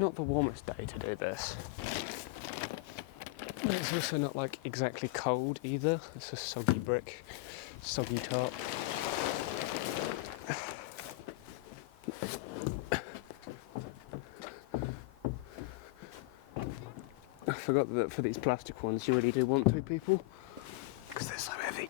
not the warmest day to do this. But it's also not like exactly cold either. It's a soggy brick, soggy top. I forgot that for these plastic ones you really do want two people because they're so heavy.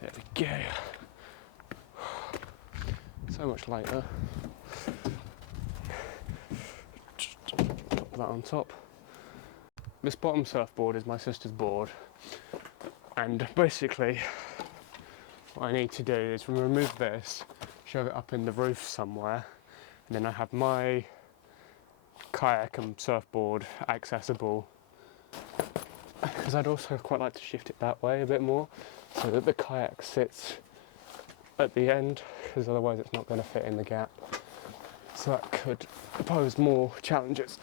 There we go. So much later. Just pop that on top. This bottom surfboard is my sister's board, and basically what I need to do is remove this, shove it up in the roof somewhere, and then I have my kayak and surfboard accessible, because I'd also quite like to shift it that way a bit more so that the kayak sits at the end, because otherwise it's not going to fit in the gap. So that could pose more challenges.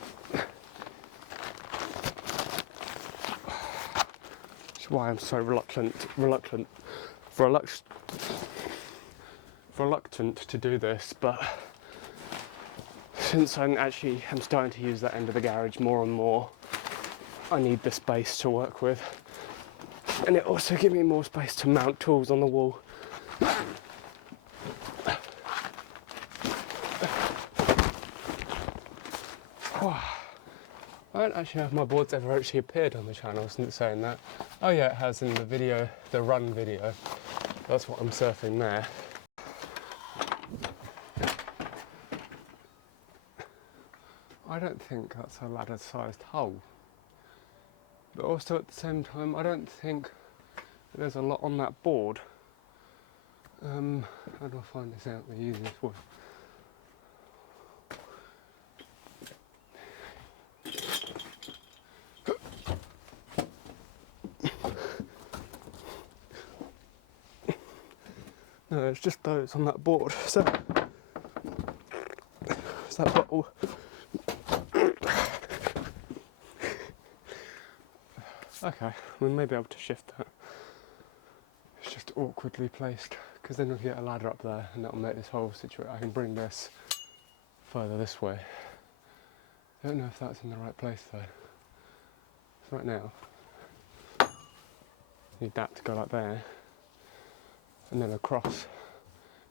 Which is why I'm so reluctant to do this, but since I'm starting to use that end of the garage more and more, I need the space to work with, and it also gives me more space to mount tools on the wall. I don't actually know if my board's ever actually appeared on the channel since saying that. Oh yeah, it has in the video, the run video. That's what I'm surfing there. I don't think that's a ladder-sized hole. But also at the same time, I don't think there's a lot on that board. How do I find this out the easiest way? No, it's just those on that board. So, it's that bottle. Okay, we may be able to shift that. It's just awkwardly placed, because then we can get a ladder up there and that'll make this whole situation. I can bring this further this way. I don't know if that's in the right place though. So right now, need that to go like there, and then across.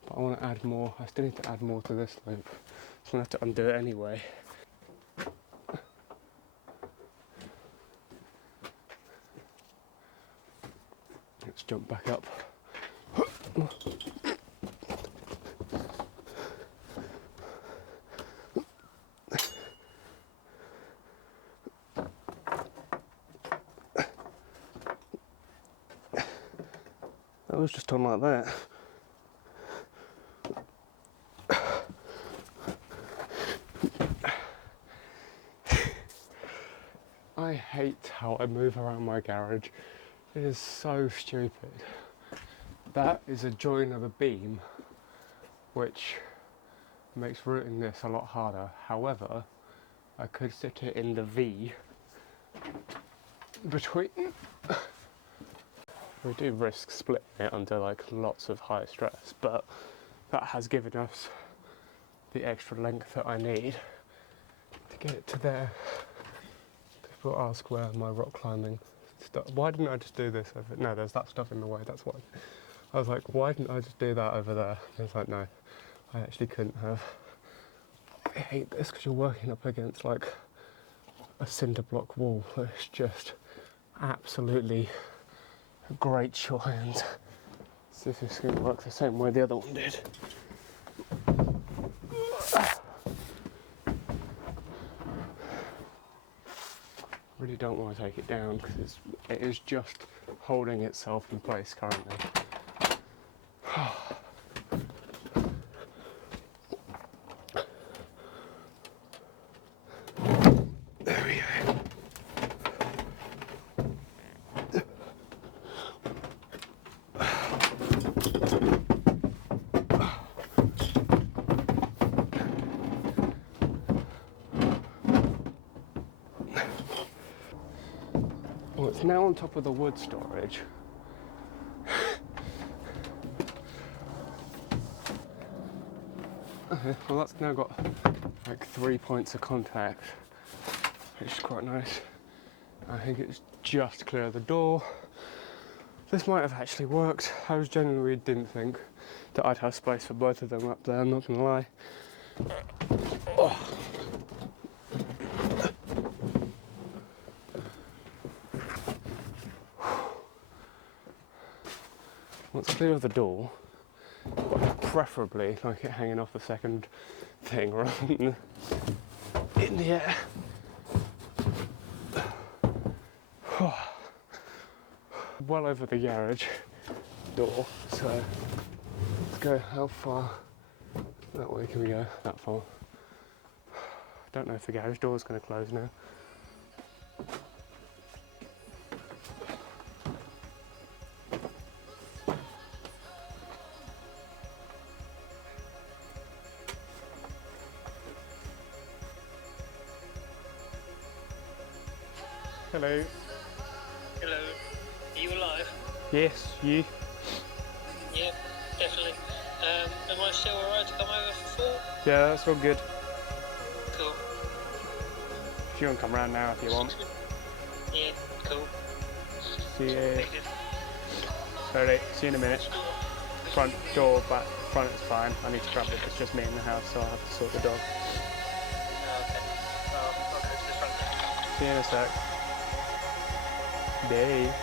But I want to add more, I still need to add more to this loop, so I'm going to have to undo it anyway. Let's jump back up. That was just on like that. I hate how I move around my garage. It is so stupid. That is a join of a beam, which makes routing this a lot harder. However, I could sit it in the V between. We do risk splitting it under like lots of high stress, but that has given us the extra length that I need to get it to there. People ask where my rock climbing stuff. Why didn't I just do this over? No, there's that stuff in the way. That's why. I was like, why didn't I just do that over there? And it's like, no, I actually couldn't have. I hate this because you're working up against like a cinder block wall. It's just absolutely a great choice. See if this can work the same way the other one did. Really don't want to take it down because it is just holding itself in place currently. There we go. it's now on top of the wood storage. Okay, well that's now got like 3 points of contact, which is quite nice. I think it's just clear of the door. This might have actually worked. I genuinely didn't think that I'd have space for both of them up there, I'm not gonna lie. Oh. Once clear of the door, preferably like it hanging off the second thing rather than in the air. Well over the garage door, so let's go. How far that way can we go? That far. Don't know if the garage door is going to close now. Hello. Hello. Are you alive? Yes, you. Yeah, definitely. Am I still alright to come over for 4? Yeah, that's all good. Cool. If you want to come round now if you want. Yeah, cool. See you. Very good. Alright, see you in a minute. Front door, back front is fine. I need to grab it. It's just me in the house, so I have to sort the dog. Oh, okay. I'll go to the front then. See you in a sec. Day.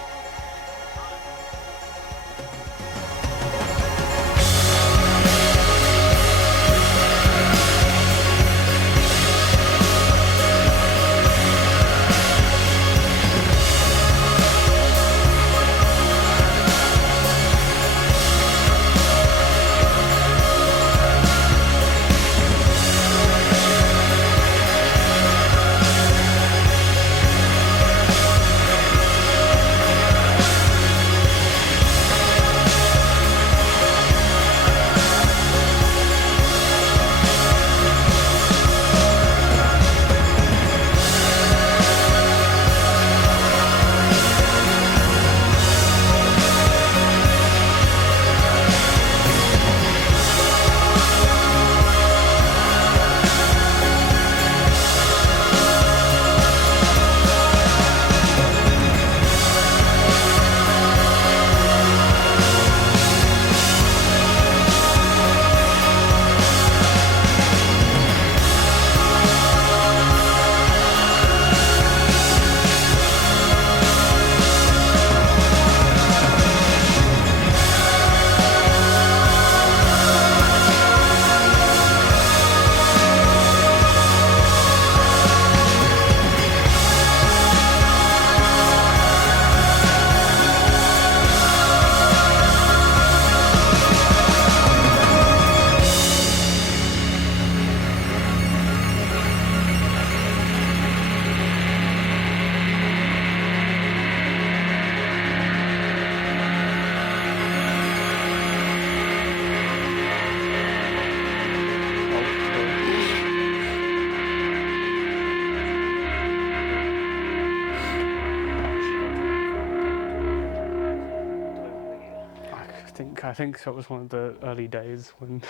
I think that was one of the early days when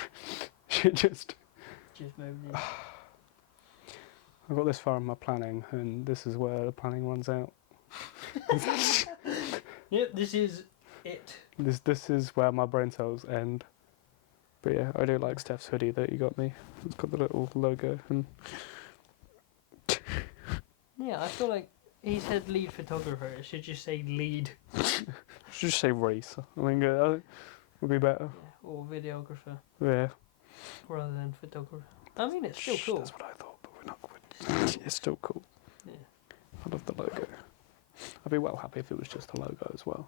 shit just moved in. I got this far in my planning, and this is where the planning runs out. Yep, this is it. This is where my brain cells end. But yeah, I do like Steph's hoodie that you got me. It's got the little logo and Yeah, I feel like he said lead photographer. It should just say lead. should just say race. I think it would be better. Yeah, or videographer Yeah. rather than photographer. I mean, it's still cool. That's what I thought, but we're not. It's still cool. Yeah. I love the logo. I'd be well happy if it was just a logo as well.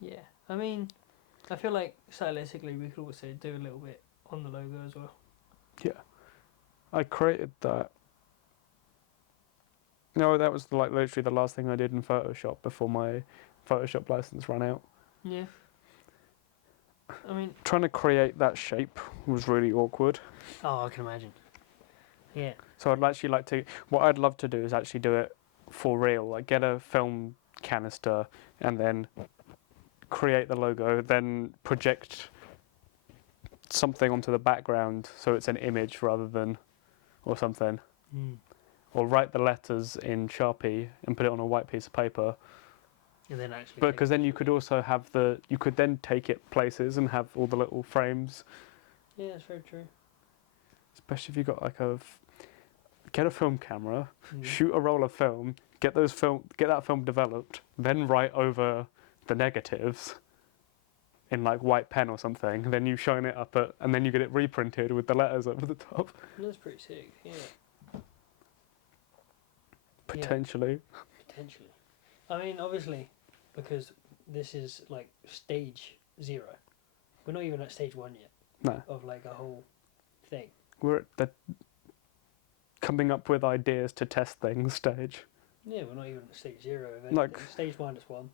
Yeah, I mean, I feel like stylistically we could also do a little bit on the logo as well. Yeah. I created that. No, that was like literally the last thing I did in Photoshop before my Photoshop license ran out. Yeah. I mean, Trying to create that shape was really awkward. oh, I can imagine. Yeah. So I'd actually like to. What I'd love to do is actually do it for real. Like get a film canister and then create the logo, then project something onto the background so it's an image rather than or something. Mm. Or write the letters in Sharpie and put it on a white piece of paper. And then actually. But because then you could also have you could then take it places and have all the little frames. Yeah, that's very true. Especially if you got like get a film camera, Mm. shoot a roll of film, get that film developed, then write over the negatives in like white pen or something. Then you shine it up and then you get it reprinted with the letters over the top. That's pretty sick. Yeah. Potentially. Potentially. I mean, obviously, because this is like stage 0. We're not even at stage 1 yet. No. Of like a whole thing. We're at the coming up with ideas to test things stage. Yeah, we're not even at stage 0 of anything. Like stage -1.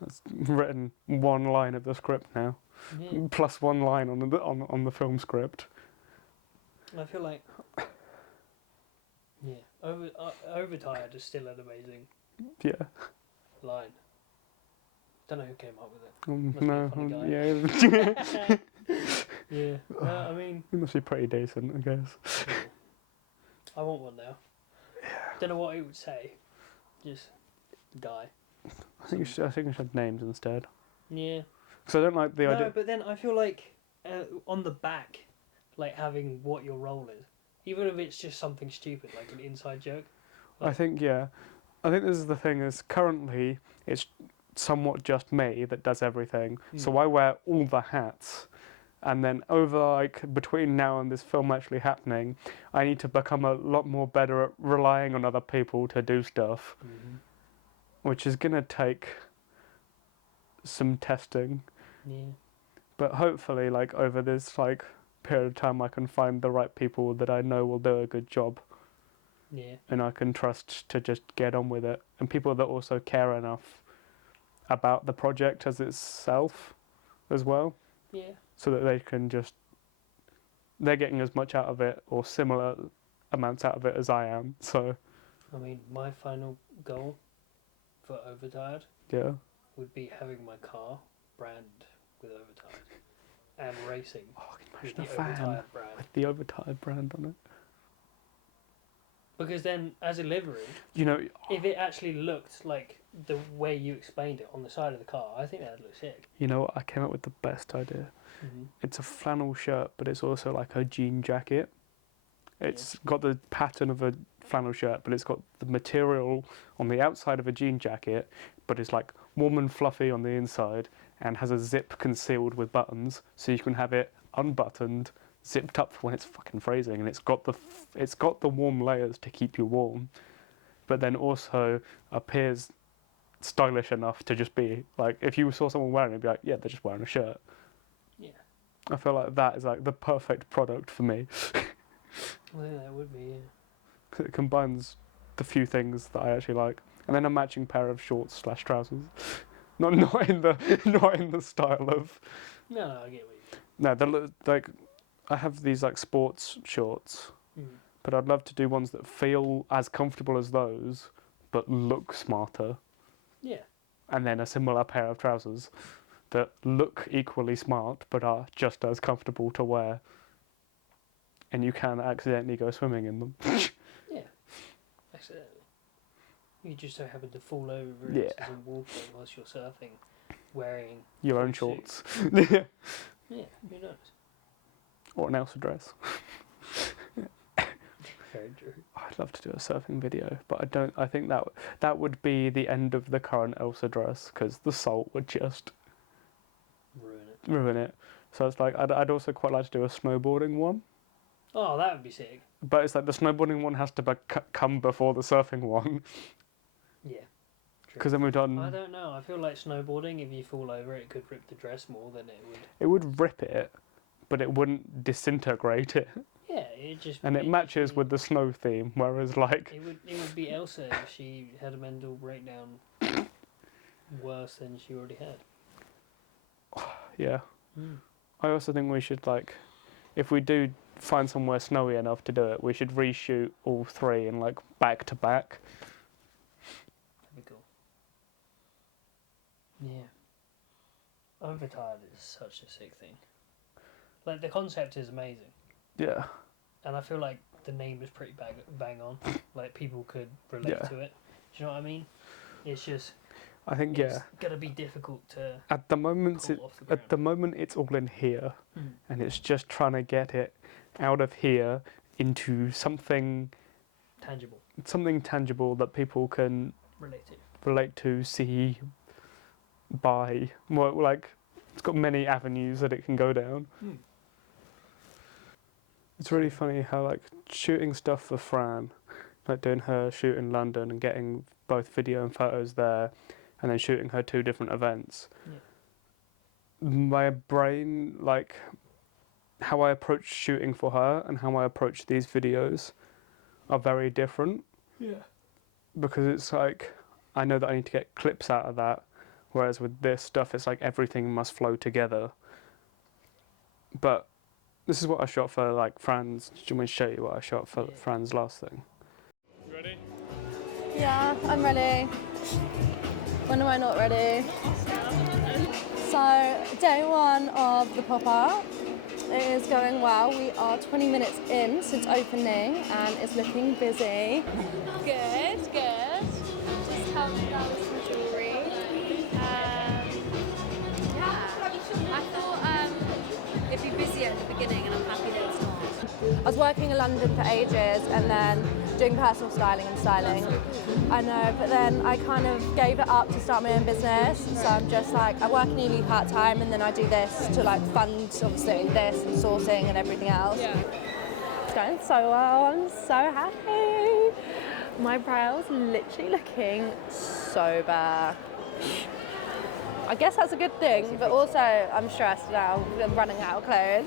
That's written one line of the script now, Yeah. plus one line on the film script. I feel like. Yeah. Overtired is still an amazing Yeah. line. Don't know who came up with it. Must be a No. funny guy. Yeah. Yeah. No, I mean. It must be pretty decent, I guess. Yeah. I want one now. Don't know what it would say. Just die. I think I should have names instead. Yeah. Because I don't like the idea. No, but then I feel like on the back, like having what your role is, even if it's just something stupid like an inside joke. I think this is the thing. Is currently it's somewhat just me that does everything. So I wear all the hats. And then over like between now and this film actually happening, I need to become a lot more better at relying on other people to do stuff, which is gonna take some testing. Yeah. But hopefully, like over this like period of time, I can find the right people that I know will do a good job, Yeah. and I can trust to just get on with it, and people that also care enough about the project as itself, as well. Yeah. So that they're getting as much out of it or similar amounts out of it as I am. So I mean, my final goal for Overtired yeah, would be having my car brand with Overtired and racing I can with imagine the a fan Overtired brand. with the Overtired brand on it. Because then, as a livery, You know, if it actually looked like the way you explained it on the side of the car, I think that'd look sick. you know what? I came up with the best idea. It's a flannel shirt, but it's also like a jean jacket. It's got the pattern of a flannel shirt, but it's got the material on the outside of a jean jacket, but it's like warm and fluffy on the inside and has a zip concealed with buttons, so you can have it unbuttoned, zipped up when it's fucking freezing, and it's got the warm layers to keep you warm, but then also appears stylish enough to just be like, if you saw someone wearing it, you'd be like, yeah, they're just wearing a shirt. Yeah. I feel like that is like the perfect product for me. I think that would be, yeah. 'Cause it combines the few things that I actually like, and then a matching pair of shorts / trousers. Not in the style of. No, I get what you No, like I have these like sports shorts, mean. but I'd love to do ones that feel as comfortable as those, but look smarter. Yeah. And then a similar pair of trousers that look equally smart, but are just as comfortable to wear. And you can accidentally go swimming in them. Yeah. Accidentally. You just so happen to fall over Yeah. into some water whilst you're surfing, wearing Your own full suit. shorts. Yeah, who knows? Or an Elsa dress. Very true. I'd love to do a surfing video, but I think that would be the end of the current Elsa dress, because the salt would just ruin it. So it's like I'd also quite like to do a snowboarding one, Oh, that would be sick. but it's like the snowboarding one has to come before the surfing one, Yeah. because then we've I done. don't know. I feel like snowboarding, if you fall over, it could rip the dress more than it would. It would rip it, but it wouldn't disintegrate it, Yeah, it just. and it it'd matches just be- with the snow theme. Whereas like It would be Elsa if she had a mental breakdown worse than she already had. yeah, I also think we should like, if we do find somewhere snowy enough to do it, we should reshoot all three in like back to back. Yeah. Overtired is such a sick thing. Like, the concept is amazing. Yeah. And I feel like the name is pretty bang on. Like, people could relate Yeah. to it. Do you know what I mean? It's just, I think it's gonna be difficult to At the moment, pull off the ground. at the moment, it's all in here, Mm. and it's just trying to get it out of here into something tangible that people can relate to, see, buy. Well, like, it's got many avenues that it can go down. Mm. It's really funny how, like, shooting stuff for Fran, like doing her shoot in London and getting both video and photos there, and then shooting her 2 different events. Yeah. My brain, like, how I approach shooting for her and how I approach these videos are very different. Yeah. Because it's like, I know that I need to get clips out of that, whereas with this stuff, it's like everything must flow together. But this is what I shot for, like, Fran's. Do you want me to show you what I shot for Fran's last thing? You ready? Yeah, I'm ready. When am I not ready? So, day 1 of the pop-up. It is going well. We are 20 minutes in since opening and it's looking busy. Good. Just helping out with some jewellery. Yeah, I thought it'd be busy at the beginning and I'm happy that it's not. I was working in London for ages and then doing personal styling and styling. I know, but then I kind of gave it up to start my own business. So I'm just like, I work nearly part-time and then I do this to like fund obviously this and sourcing and everything else. Yeah. It's going so well, I'm so happy. My brows literally looking so bad. I guess that's a good thing, but also I'm stressed now, I'm running out of clothes.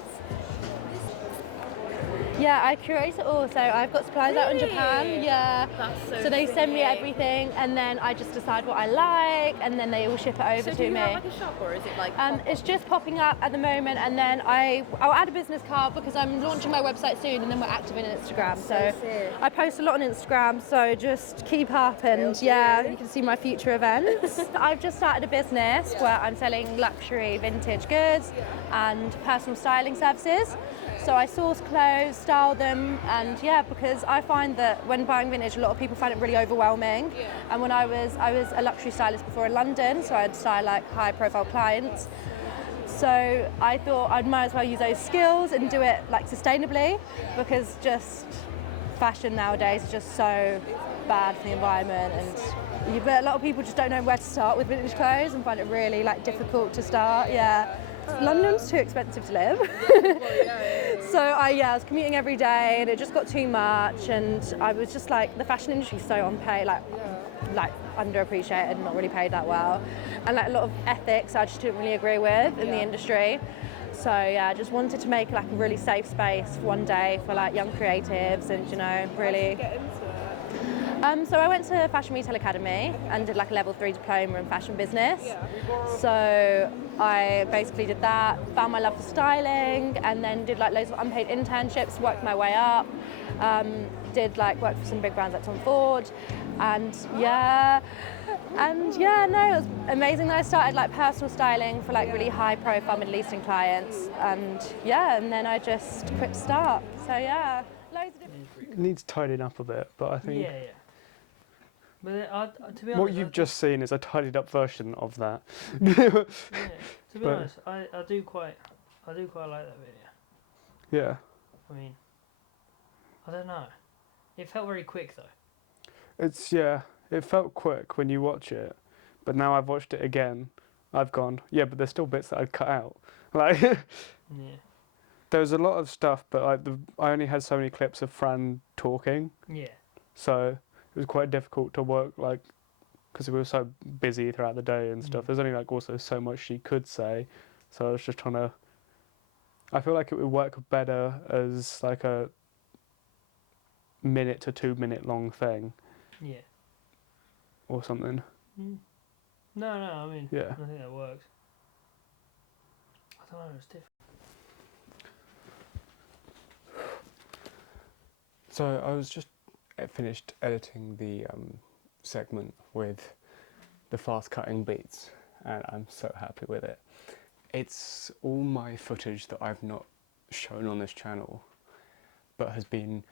Yeah, I curate it all, so I've got supplies out in Japan, yeah. That's So they send me everything and then I just decide what I like and then they all ship it over So to do you me. have like a shop or is it like... It's just popping up at the moment and then I'll add a business card because I'm launching my website soon and then we're active in Instagram. So I post a lot on Instagram, so just keep up and yeah, you can see my future events. I've just started a business where I'm selling luxury vintage goods and personal styling services. So I source clothes, style them, and yeah, because I find that when buying vintage, a lot of people find it really overwhelming. And when I was a luxury stylist before in London, so I'd style like high-profile clients. So I thought I might as well use those skills and do it like sustainably, because just fashion nowadays is just so bad for the environment, and a lot of people just don't know where to start with vintage clothes and find it really like difficult to start. Yeah. London's too expensive to live. So I was commuting every day and it just got too much, and I was just like, the fashion industry is so unpaid, like underappreciated, not really paid that well, and like a lot of ethics I just didn't really agree with in the industry. So yeah, I just wanted to make like a really safe space one day for like young creatives and, you know, really. So I went to Fashion Retail Academy and did like a level 3 diploma in fashion business. So I basically did that, found my love for styling, and then did like loads of unpaid internships, worked my way up, did like work for some big brands like Tom Ford, and yeah, no, it was amazing that I started like personal styling for like really high profile Middle Eastern clients, and then I just quit to start. So yeah, loads of different. It needs tidying up a bit, but I think But to be honest, what you've just seen is a tidied up version of that. To be honest, I do quite like that video. Yeah. I mean, I don't know. It felt very quick though. It felt quick when you watch it, but now I've watched it again, I've gone, yeah, but there's still bits that I'd cut out. Like, there was a lot of stuff, but like I only had so many clips of Fran talking. Yeah. So it was quite difficult to work, like, because we were so busy throughout the day and stuff. There's only like also so much she could say, so I was just trying to. I feel like it would work better as like a minute to 2 minute long thing. Yeah. Or something. No, I mean, yeah. I think that works. I don't know, it's different. So I was just finished editing the segment with the fast cutting beats, and I'm so happy with it. It's all my footage that I've not shown on this channel, but has been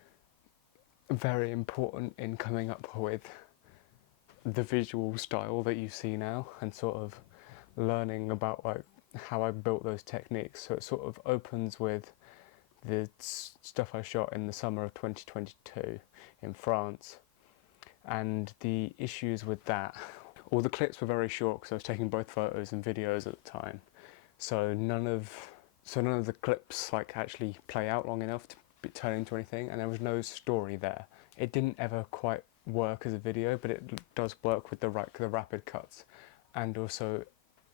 very important in coming up with the visual style that you see now, and sort of learning about like how I built those techniques. So it sort of opens with the stuff I shot in the summer of 2022 in France, and the issues with that. All the clips were very short because I was taking both photos and videos at the time, so none of the clips like actually play out long enough to turn into anything, and there was no story there. It didn't ever quite work as a video, but it does work with the rapid cuts. And also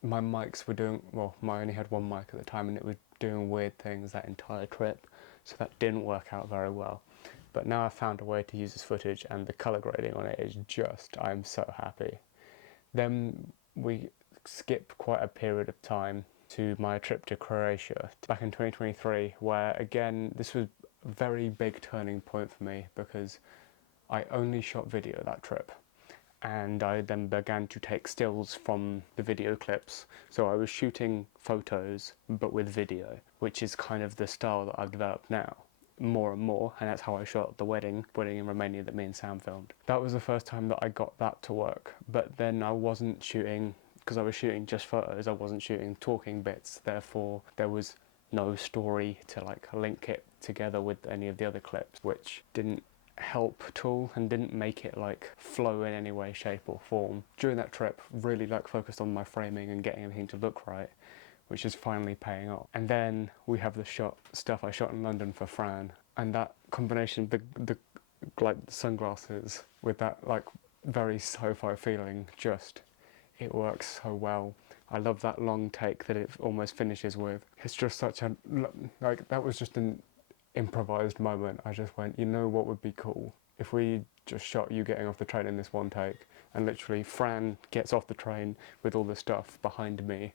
my mics were doing, well, I only had one mic at the time, and it was doing weird things that entire trip, so that didn't work out very well. But now I've found a way to use this footage, and the colour grading on it is just, I'm so happy. Then we skip quite a period of time to my trip to Croatia back in 2023, where again this was a very big turning point for me, because I only shot video that trip, and I then began to take stills from the video clips. So I was shooting photos but with video, which is kind of the style that I've developed now more and more, and that's how I shot the wedding in Romania that me and Sam filmed. That was the first time that I got that to work, but then I wasn't shooting, because I was shooting just photos, I wasn't shooting talking bits, therefore there was no story to like link it together with any of the other clips, which didn't help at all and didn't make it like flow in any way, shape or form. During that trip, really like focused on my framing and getting everything to look right, which is finally paying off. And then we have the stuff I shot in London for Fran, and that combination, the like sunglasses with that like very sci-fi feeling, just it works so well. I love that long take that it almost finishes with. It's just such a, like, that was just an improvised moment. I just went, you know what would be cool? If we just shot you getting off the train in this one take, and literally Fran gets off the train with all the stuff behind me,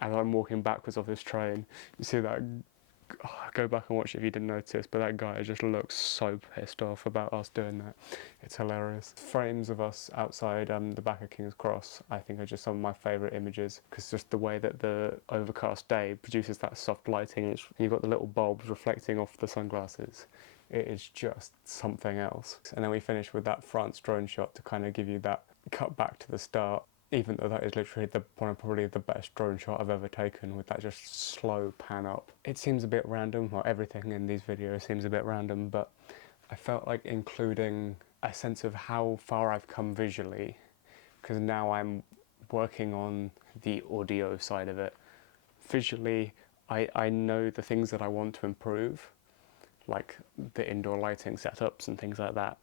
and I'm walking backwards off this train. You see that, go back and watch it if you didn't notice, but that guy just looks so pissed off about us doing that. It's hilarious. Frames of us outside the back of King's Cross, I think, are just some of my favourite images, because just the way that the overcast day produces that soft lighting, and you've got the little bulbs reflecting off the sunglasses. It is just something else. And then we finish with that France drone shot to kind of give you that cut back to the start, even though that is literally probably the best drone shot I've ever taken, with that just slow pan up. It seems a bit random, well, everything in these videos seems a bit random, but I felt like including a sense of how far I've come visually, because now I'm working on the audio side of it. Visually, I know the things that I want to improve, like the indoor lighting setups and things like that.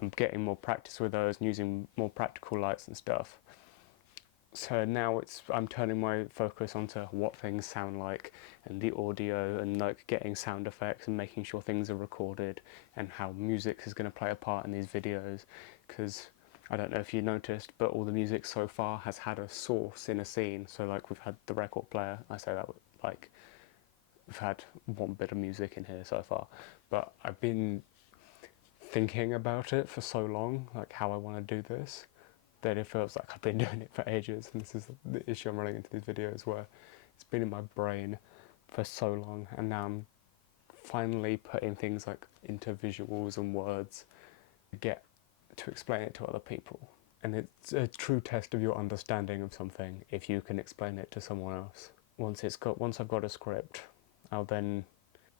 I'm getting more practice with those and using more practical lights and stuff. So now I'm turning my focus onto what things sound like, and the audio, and like getting sound effects and making sure things are recorded, and how music is going to play a part in these videos. Because I don't know if you noticed, but all the music so far has had a source in a scene. So like we've had the record player, I say that like we've had one bit of music in here so far, but I've been thinking about it for so long, like how I want to do this, that it feels like I've been doing it for ages. And this is the issue I'm running into these videos, where it's been in my brain for so long, and now I'm finally putting things like into visuals and words to get to explain it to other people. And it's a true test of your understanding of something if you can explain it to someone else. Once I've got a script, I'll then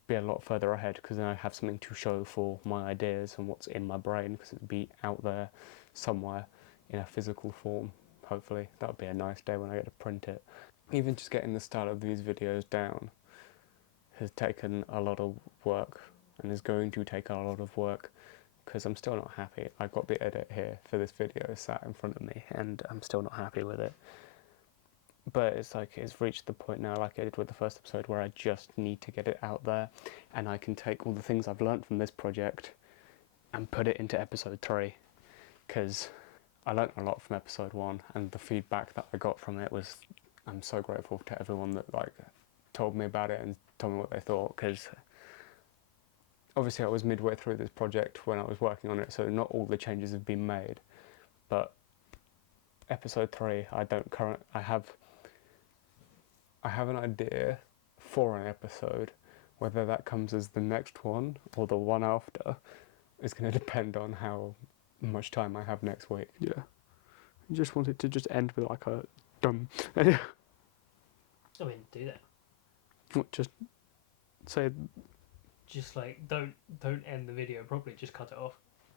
be a lot further ahead, because then I have something to show for my ideas and what's in my brain, because it'll be out there somewhere in a physical form. Hopefully that would be a nice day when I get to print it. Even just getting the style of these videos down has taken a lot of work, and is going to take a lot of work, because I'm still not happy. I've got the edit here for this video sat in front of me, and I'm still not happy with it. But it's like, it's reached the point now, like I did with the first episode, where I just need to get it out there, and I can take all the things I've learnt from this project and put it into episode 3, because I learnt a lot from episode 1, and the feedback that I got from it was, I'm so grateful to everyone that like told me about it and told me what they thought, because obviously I was midway through this project when I was working on it, so not all the changes have been made. But episode 3, I have I have an idea for an episode. Whether that comes as the next one or the one after is going to depend on how much time I have next week. Yeah. I just want it to just end with like a dum. I mean, do that. Just say, Just like don't end the video properly. Just cut it off.